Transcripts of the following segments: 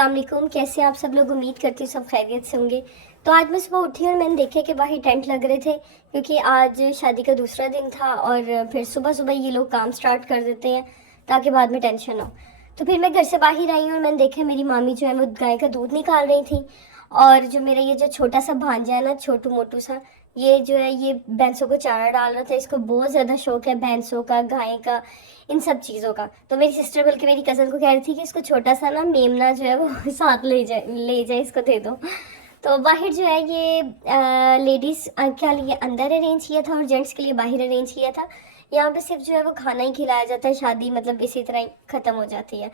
अस्सलाम वालेकुम, कैसे हैं आप सब लोग। उम्मीद करती हूँ सब खैरियत से होंगे। तो आज मैं सुबह उठी और मैंने देखा कि बाहर टेंट लग रहे थे, क्योंकि आज शादी का दूसरा दिन था और फिर सुबह सुबह ये लोग काम स्टार्ट कर देते हैं ताकि बाद में टेंशन ना हो। तो फिर मैं घर से बाहर आई और मैंने देखा मेरी मामी जो है वो गाय का दूध निकाल रही थी, और जो मेरा ये जो छोटा सा भांजा है ना, छोटू मोटू सा, ये जो है ये भैंसों को चारा डाल रहा था। इसको बहुत ज़्यादा शौक है भैंसों का, गाय का, इन सब चीज़ों का। तो मेरी सिस्टर बल्कि मेरी कज़न को कह रही थी कि इसको छोटा सा ना मेमना जो है वो साथ ले जाए, इसको दे दो। तो बाहर जो है ये लेडीज़ के लिए अंदर अरेंज किया था और जेंट्स के लिए बाहर अरेंज किया था। यहाँ पे सिर्फ जो है वो खाना ही खिलाया जाता है, शादी मतलब इसी तरह ही ख़त्म हो जाती है।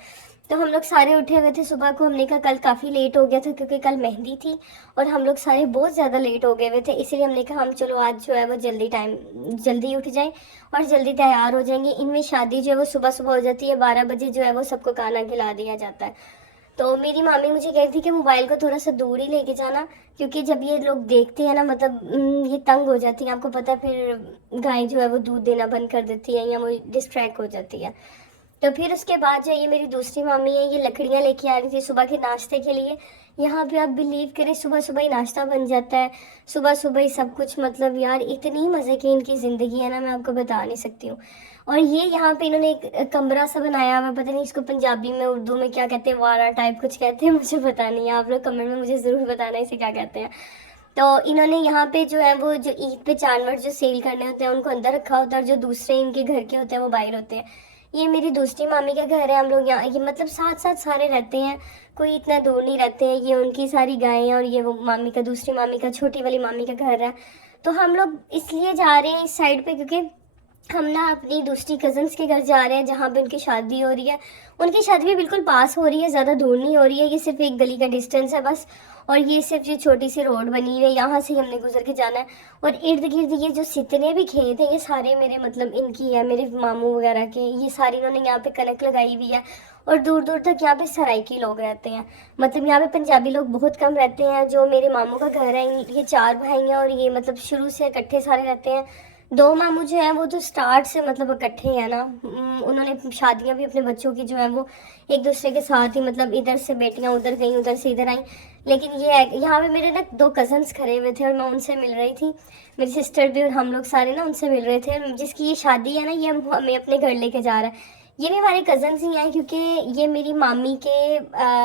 तो हम लोग सारे उठे हुए थे सुबह को। हमने कहा कल काफ़ी लेट हो गया था क्योंकि कल मेहंदी थी और हम लोग सारे बहुत ज़्यादा लेट हो गए हुए थे, इसलिए हमने कहा हम चलो आज जो है वो जल्दी उठ जाएं और जल्दी तैयार हो जाएंगे। इनमें शादी जो है वो सुबह सुबह हो जाती है, 12 बजे जो है वो सबको खाना खिला दिया जाता है। तो मेरी मामी मुझे कह रही थी कि मोबाइल को थोड़ा सा दूर ही लेके जाना, क्योंकि जब ये लोग देखते हैं ना, मतलब ये तंग हो जाती है। आपको पता है फिर गाय जो है वो दूध देना बंद कर देती है या वो डिस्ट्रैक्ट हो जाती है। तो फिर उसके बाद जो ये मेरी दूसरी मामी है, ये लकड़ियाँ लेके आ रही थी सुबह के नाश्ते के लिए। यहाँ पे आप बिलीव करें सुबह सुबह ही नाश्ता बन जाता है, सुबह सुबह ही सब कुछ। मतलब यार इतनी मज़े की इनकी ज़िंदगी है ना, मैं आपको बता नहीं सकती हूँ। और ये यहाँ पे इन्होंने एक कमरा सा बनाया हुआ, पता नहीं इसको पंजाबी में उर्दू में क्या कहते हैं, वारा टाइप कुछ कहते हैं, मुझे पता नहीं है। आप लोग कमेंट में मुझे ज़रूर बताना इसे क्या कहते हैं। तो इन्होंने यहाँ पे जो है वो जो ईद पे जानवर जो सेल करने होते हैं उनको अंदर रखा होता है, और जो दूसरे इनके घर के होते हैं वो बाहर होते हैं। ये मेरी दूसरी मामी का घर है। हम लोग यहाँ ये मतलब साथ साथ सारे रहते हैं, कोई इतना दूर नहीं रहते हैं। ये उनकी सारी गायें और ये वो मामी का, दूसरी मामी का, छोटी वाली मामी का घर है। तो हम लोग इसलिए जा रहे हैं इस साइड पे क्योंकि हम ना अपनी दूसरी कज़न्स के घर जा रहे हैं जहाँ पे उनकी शादी हो रही है। उनकी शादी भी बिल्कुल पास हो रही है, ज़्यादा दूर नहीं हो रही है, ये सिर्फ एक गली का डिस्टेंस है बस। और ये सिर्फ ये छोटी सी रोड बनी हुई है, यहाँ से ही हमने गुजर के जाना है। और इर्द गिर्द ये जो जितने भी खेत हैं ये सारे मेरे मतलब इनकी है, मेरे मामू वगैरह के। ये सारी इन्होंने यहाँ पे कनक लगाई हुई है। और दूर दूर तक यहाँ पे सराइकी लोग रहते हैं, मतलब यहाँ पे पंजाबी लोग बहुत कम रहते हैं। जो मेरे मामू का घर है, ये 4 भाई हैं और ये मतलब शुरू से इकट्ठे सारे रहते हैं। 2 मामू जो है वो तो स्टार्ट से मतलब इकट्ठे हैं ना। उन्होंने शादियां भी अपने बच्चों की जो है वो एक दूसरे के साथ ही, मतलब इधर से बेटियां उधर गई, उधर से इधर आई। लेकिन ये यहाँ पे मेरे ना 2 कज़न्स खड़े हुए थे और मैं उनसे मिल रही थी, मेरी सिस्टर भी, और हम लोग सारे ना उनसे मिल रहे थे। जिसकी ये शादी है ना, ये हमें अपने घर लेके जा रहा है। ये भी हमारे कज़न्स ही हैं क्योंकि ये मेरी मामी के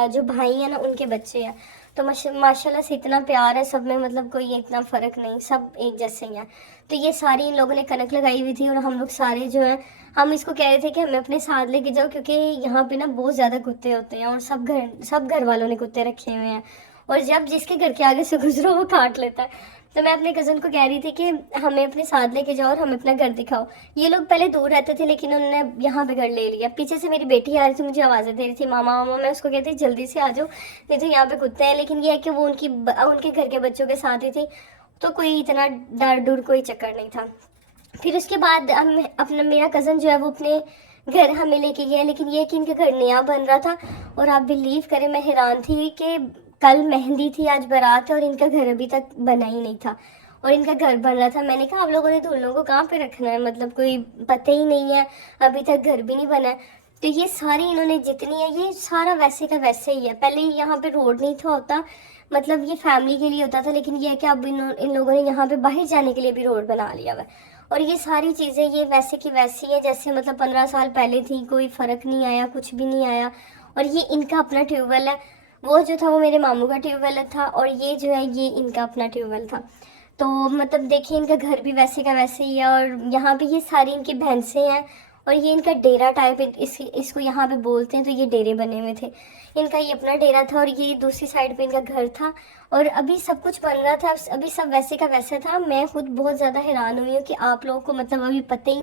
जो भाई हैं ना उनके बच्चे हैं। तो माशाल्लाह से इतना प्यार है सब में, मतलब कोई इतना फ़र्क नहीं, सब एक जैसे ही हैं। तो ये सारी इन लोगों ने कनक लगाई हुई थी और हम लोग सारे जो हैं, हम इसको कह रहे थे कि हमें अपने साथ लेके जाओ, क्योंकि यहाँ पे ना बहुत ज़्यादा कुत्ते होते हैं और सब घर वालों ने कुत्ते रखे हुए हैं, और जब जिसके घर के आगे से गुजरो वो काट लेता है। तो मैं अपने कज़न को कह रही थी कि हमें अपने साथ लेके जाओ और हमें अपना घर दिखाओ। ये लोग पहले दूर रहते थे लेकिन उन्होंने यहाँ पे घर ले लिया। पीछे से मेरी बेटी आ रही थी, मुझे आवाज़ें दे रही थी, मामा मामा। मैं उसको कहती जल्दी से आ जाओ, नहीं तो यहाँ पे कुत्ते हैं। लेकिन ये है कि वो उनके घर के बच्चों के साथ ही थी, तो कोई इतना डर डूर कोई चक्कर नहीं था। फिर उसके बाद हम अपना, मेरा कज़न जो है वो अपने घर हमें लेके गया, लेकिन ये कि इनका घर नया बन रहा था। और आप बिलीव करें, मैं हैरान थी कि कल मेहंदी थी, आज बारात है और इनका घर अभी तक बना ही नहीं था और इनका घर बन रहा था। मैंने कहा आप लोगों ने दूल्हों को कहाँ पे रखना है, मतलब कोई पता ही नहीं है, अभी तक घर भी नहीं बना है। तो ये सारी इन्होंने जितनी है, ये सारा वैसे का वैसे ही है। पहले यहाँ पे रोड नहीं था होता, मतलब ये फैमिली के लिए होता था, लेकिन ये है कि अब इन लोगों ने यहाँ पे बाहर जाने के लिए भी रोड बना लिया हुआ है। और ये सारी चीज़ें ये वैसे की वैसी है जैसे मतलब 15 साल पहले थी, कोई फ़र्क नहीं आया, कुछ भी नहीं आया। और ये इनका अपना ट्यूबवेल है, वो जो था वो मेरे मामू का ट्यूबवेल था, और ये जो है ये इनका अपना ट्यूबवेल था। तो मतलब देखिए इनका घर भी वैसे का वैसे ही है। और यहाँ पे ये सारी इनकी भैंसें हैं और ये इनका डेरा टाइप इसको यहाँ पे बोलते हैं। तो ये डेरे बने हुए थे, इनका ये अपना डेरा था और ये दूसरी साइड पे इनका घर था। और अभी सब कुछ बन रहा था, अभी सब वैसे का वैसा था। मैं खुद बहुत ज़्यादा हैरान हुई हूँ कि आप लोगों को मतलब अभी पता ही